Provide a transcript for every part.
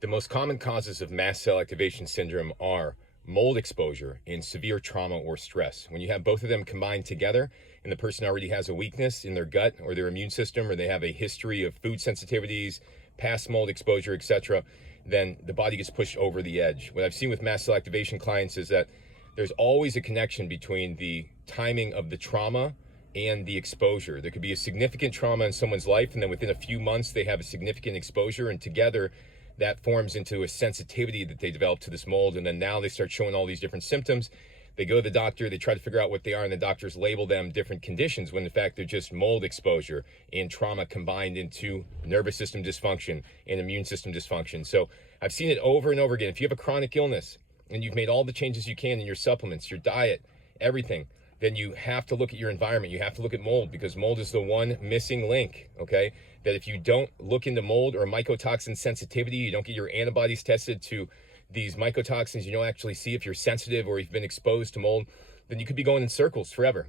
The most common causes of mast cell activation syndrome are mold exposure and severe trauma or stress. When you have both of them combined together and the person already has a weakness in their gut or their immune system, or they have a history of food sensitivities, past mold exposure, etc., then the body gets pushed over the edge. What I've seen with mast cell activation clients is that there's always a connection between the timing of the trauma and the exposure. There could be a significant trauma in someone's life, and then within a few months they have a significant exposure, and together that forms into a sensitivity that they develop to this mold. And then now they start showing all these different symptoms. They go to the doctor, they try to figure out what they are, and the doctors label them different conditions when in fact they're just mold exposure and trauma combined into nervous system dysfunction and immune system dysfunction. So I've seen it over and over again. If you have a chronic illness and you've made all the changes you can in your supplements, your diet, everything, then you have to look at your environment. You have to look at mold, because mold is the one missing link, okay? That if you don't look into mold or mycotoxin sensitivity, you don't get your antibodies tested to these mycotoxins, you don't actually see if you're sensitive or you've been exposed to mold, then you could be going in circles forever,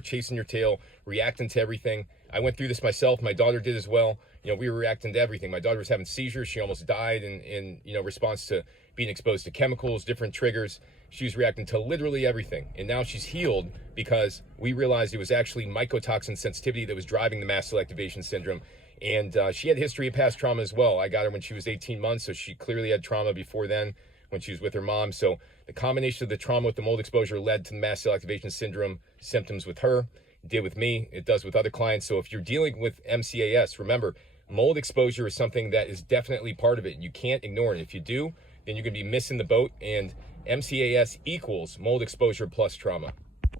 chasing your tail, reacting to everything. I went through this myself. My daughter did as well. You know, we were reacting to everything. My daughter was having seizures. She almost died in response to being exposed to chemicals, different triggers. She was reacting to literally everything. And now she's healed because we realized it was actually mycotoxin sensitivity that was driving the mast cell activation syndrome. And she had a history of past trauma as well. I got her when she was 18 months, so she clearly had trauma before then when she was with her mom. So the combination of the trauma with the mold exposure led to the mast cell activation syndrome symptoms with her. It did with me. It does with other clients. So if you're dealing with MCAS, remember, mold exposure is something that is definitely part of it. You can't ignore it. If you do, then you're going to be missing the boat. And MCAS equals mold exposure plus trauma.